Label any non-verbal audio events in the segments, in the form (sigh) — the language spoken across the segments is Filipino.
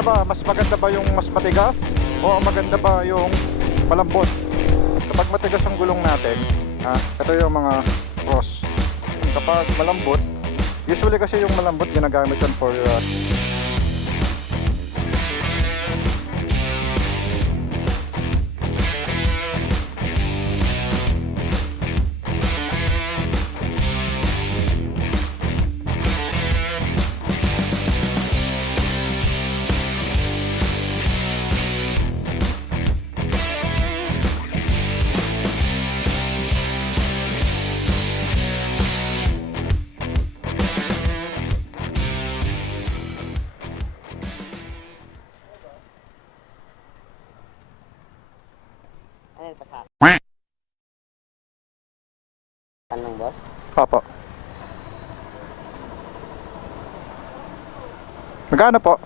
Ba, mas maganda ba yung mas matigas o maganda ba yung malambot? Kapag matigas ang gulong natin, ah, ito yung mga pros. Kapag malambot, usually kasi yung malambot ginagamit yan for uh, Boss? Opo. Magkano po?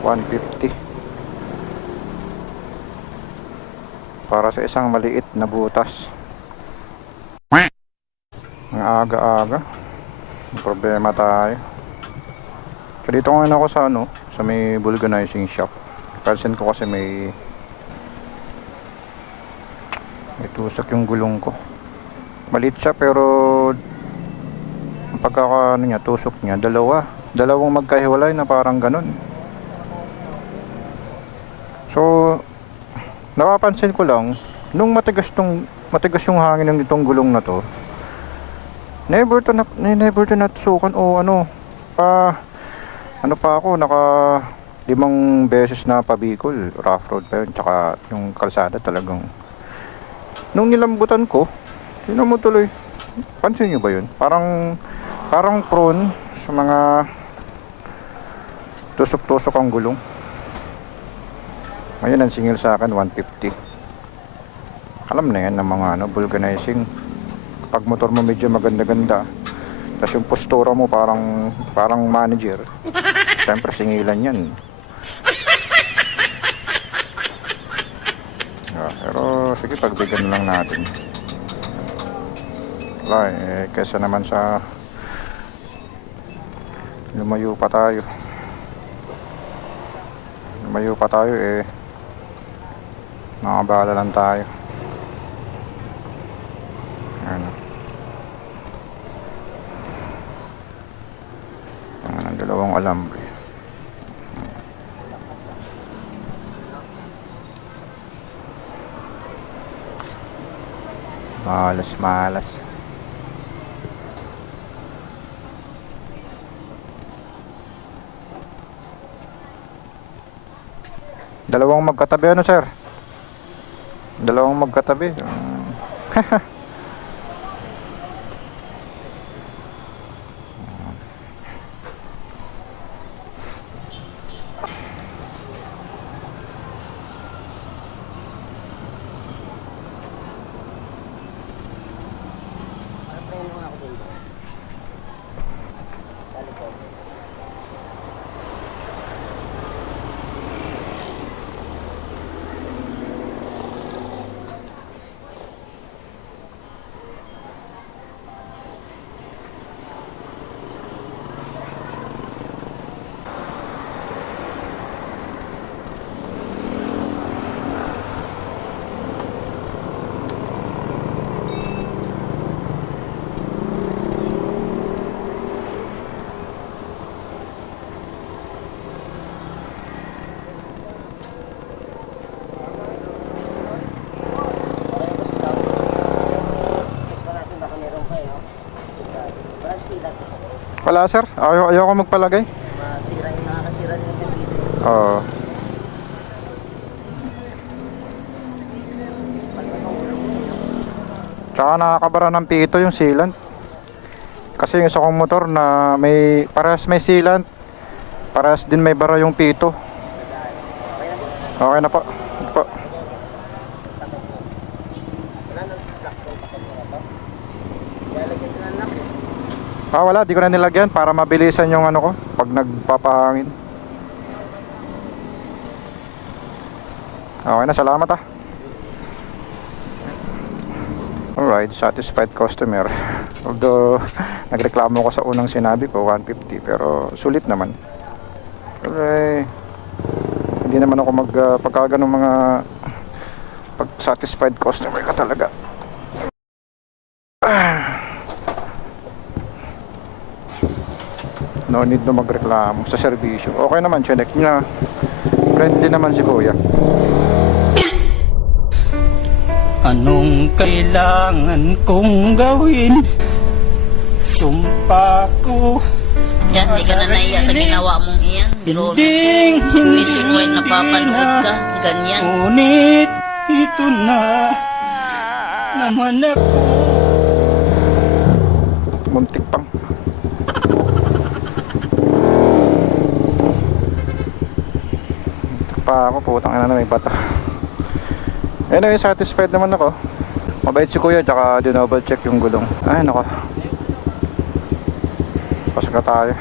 One fifty. Para sa isang maliit na butas. Ang aga-aga. Problema tayo. So, dito ngayon ako sa ano, sa may vulcanizing shop. Pansin ko kasi may may yung gulong ko. Malit siya pero ang pagkaka ano niya, tusok niya, dalawa. Dalawang magkahiwalay na parang ganun. So, napapansin ko lang, nung matigas tong matigas yung hangin ng itong gulong na to, never to na, never to natusukan o ano, pa ano pa ako, naka limang beses na pabikol, rough road pa yun, tsaka yung kalsada talagang nung nilambutan ko, yun mo tuloy, pansin nyo ba yun? Parang, parang prone sa mga tusok-tusok ang gulong. Ngayon ang singil sa akin, 150. Alam na yan ng mga ano, vulcanizing. Pag motor mo medyo maganda-ganda, tapos yung postura mo parang parang manager. Siyempre singilan yan. Ah, pero sige, pagbigyan na lang natin. Wala eh, kesa naman sa lumayo pa tayo. Lumayo pa tayo eh. Nakabala lang tayo. Ano. Ang dalawang alambre. Malas, malas. Dalawang magkatabi ano sir? Dalawang magkatabi. (laughs) Ah. Ano pa yun ako dun boss? Sa likod. Check pa natin baka meron pa eh, no? Silat. Parang silat. Wala sir, ayaw, ayaw ko magpalagay. Masira yung nakakasira din sa video. Oo. Tsaka nakakabara ng pito yung sealant. Kasi yung isa kong motor na may parehas may sealant. Parehas din may bara yung pito. Okay na boss. Okay na po. Ito po. Takot mo. Wala nang lock yung takot mo na to. Lalagyan ko ng lock eh. Ah wala, di ko na nilagyan para mabilisan yung ano ko pag nagpapahangin. Okay na, salamat ah. Alright, satisfied customer. (laughs) Although (laughs) nagreklamo ko sa unang sinabi ko 150 pero sulit naman eh, hindi naman ako mag uh, pagka ganung mga pag satisfied customer ka talaga no need na magreklamo sa serbisyo okay naman chinek niya friendly naman si kuya Anong kailangan kong gawin? Sumpa ko Yan, di ka na naiya sa ginawa mong iyan. Pero Hinding hindi nationwide napapanood ka. Ganyan. Ngunit ito na naman ako muntik pang muntik pa ako putang ina na may bata anyway satisfied naman ako. Mabait si kuya tsaka dinoble check yung gulong. Ay nako. Pasok na tayo.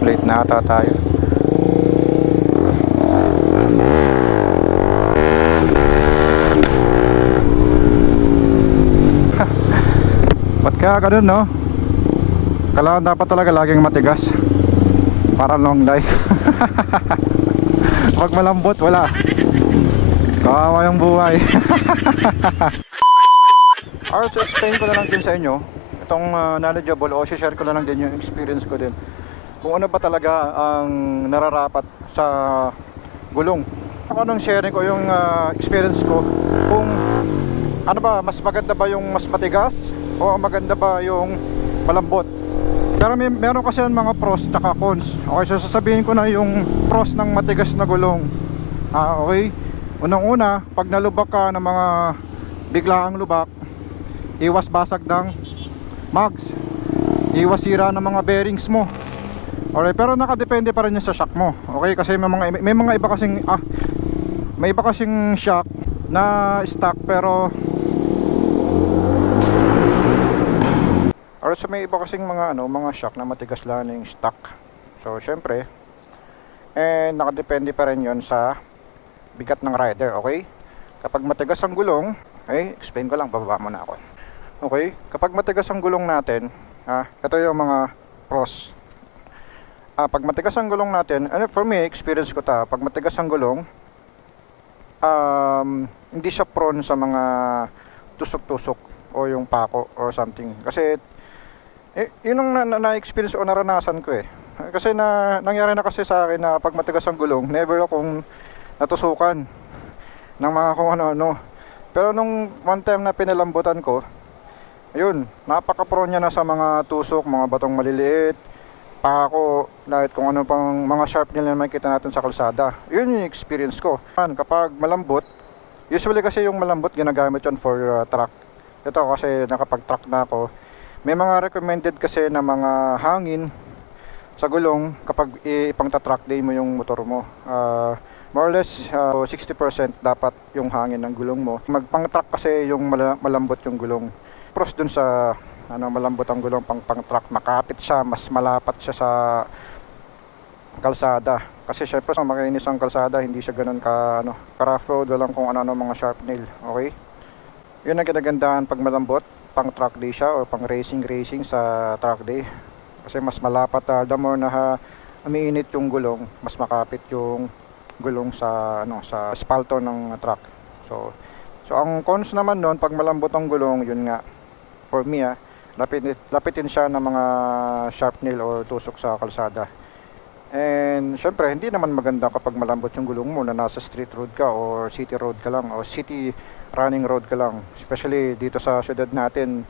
Late na ata tayo. (laughs) Ba't kaya ganun no? Kailangan dapat talaga laging matigas. Para long life (laughs) Pag malambot wala. Kawawa yung buhay. (laughs) Alright, so explain ko na lang din sa inyo. Itong uh, knowledgeable o share ko na lang din yung experience ko din. Kung ano ba talaga ang nararapat sa gulong. Ako nung sharing ko yung uh, experience ko Kung ano ba, mas maganda ba yung mas matigas o maganda ba yung malambot? Pero may meron kasi yung mga pros at cons. Okay, so sasabihin ko na yung pros ng matigas na gulong. Ah, okay. Unang-una, pag nalubak ka ng mga biglaang lubak, iwas basag ng mags. Iwas sira ng mga bearings mo. Okay, pero nakadepende pa rin yan sa shock mo. Okay, kasi may mga may mga iba kasing ah may iba kasing shock na stock pero Or so may iba kasing mga ano, mga shock na matigas lang yung stock. So syempre, eh nakadepende pa rin 'yon sa bigat ng rider, okay? Kapag matigas ang gulong, okay, explain ko lang, bababa muna ako. Okay, kapag matigas ang gulong natin, ah, ito yung mga pros. Ah, pag matigas ang gulong natin, ano for me, experience ko ta, pag matigas ang gulong, um, hindi siya prone sa mga tusok-tusok o yung pako or something. Kasi eh, yun ang na, na, na-experience o naranasan ko eh. Kasi na, nangyari na kasi sa akin na pag matigas ang gulong, never akong natusukan ng mga kung ano-ano. Pero nung one time na pinalambutan ko, ayun, napaka-prone niya na sa mga tusok, mga batong maliliit, pako, kahit kung ano pang mga sharp nila na makikita natin sa kalsada. Yun yung experience ko. Kapag malambot, usually kasi yung malambot ginagamit yon for uh, truck. Ito kasi nakapag-truck na ako. May mga recommended kasi na mga hangin sa gulong kapag ipang truck day mo yung motor mo. Uh, more or less uh, 60% dapat yung hangin ng gulong mo. Magpang truck kasi yung mala- malambot yung gulong. Pros dun sa ano malambot ang gulong pang pang truck makapit siya mas malapat siya sa kalsada kasi syempre sa makinis ang kalsada hindi siya ganun ka ano ka rough road walang kung ano ano mga sharp nail okay yun ang kinagandahan pag malambot pang track day siya or pang racing racing sa track day. Kasi mas malapat uh, the more na ha, umiinit yung gulong mas makapit yung gulong sa ano sa espalto ng truck so so ang cons naman noon pag malambot ang gulong yun nga for me ah lapitin, lapitin siya ng mga sharp nail or tusok sa kalsada and syempre hindi naman maganda kapag malambot yung gulong mo na nasa street road ka or city road ka lang o city running road ka lang. Especially dito sa syudad natin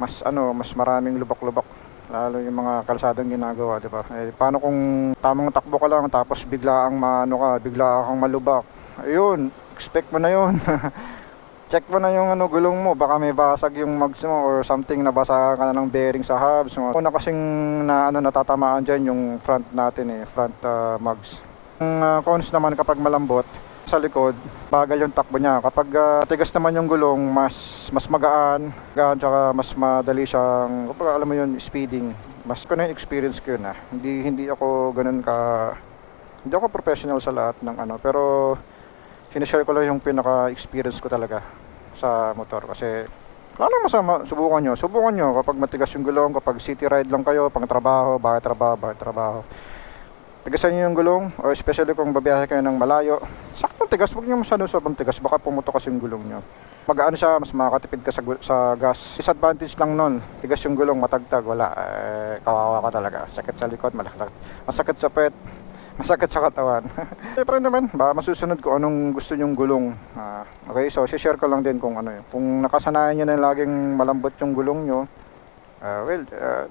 mas ano mas maraming lubak-lubak. Lalo yung mga kalsadang ginagawa di ba? Eh, paano kung tamang takbo ka lang tapos bigla ang maano ka bigla kang malubak? Ayun expect mo na yun (laughs) check mo na yung ano gulong mo. Baka may basag yung mags mo or something. Nabasa ka na ng bearing sa hubs una kasing na ano natatamaan dyan yung front natin eh. Front uh, mags ang uh, cons naman kapag malambot sa likod bagal yung takbo niya. Kapag uh, tigas naman yung gulong mas mas magaan gaan tsaka mas madali siyang kapag alam mo yun speeding. Mas ko na yung experience ko yun ah. Hindi hindi ako ganun ka hindi ako professional sa lahat ng ano. Pero sinishare ko lang yung pinaka experience ko talaga sa motor kasi Wala nang masama, subukan nyo. Subukan nyo kapag matigas yung gulong, kapag city ride lang kayo, pang trabaho, bahay trabaho, bahay trabaho. Tigasan nyo yung gulong, o especially kung babiyahe kayo ng malayo. Saktong tigas, huwag nyo masyado sobrang tigas, baka pumuto kasi yung gulong nyo. Magaan siya, mas makakatipid ka sa, sa gas. Disadvantage lang nun, tigas yung gulong, matagtag, wala. Eh, kawawa ka talaga. Sakit sa likod, malaklat. Masakit sa pet, masakit sa katawan. (laughs) Siyempre naman, ba masusunod ko anong gusto nyong gulong. Ah, okay, so share ko lang din kung ano yun. Kung nakasanayan nyo na laging malambot yung gulong nyo, ah, well, ah,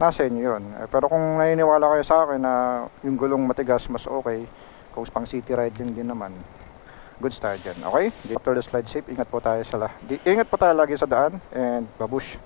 nasa inyo yun. Eh, pero kung naniniwala kayo sa akin na yung gulong matigas, mas okay, kung pang city ride din naman, good start dyan. Okay? After the slide safe, ingat po tayo sa la- di- ingat po tayo lagi sa daan and babush.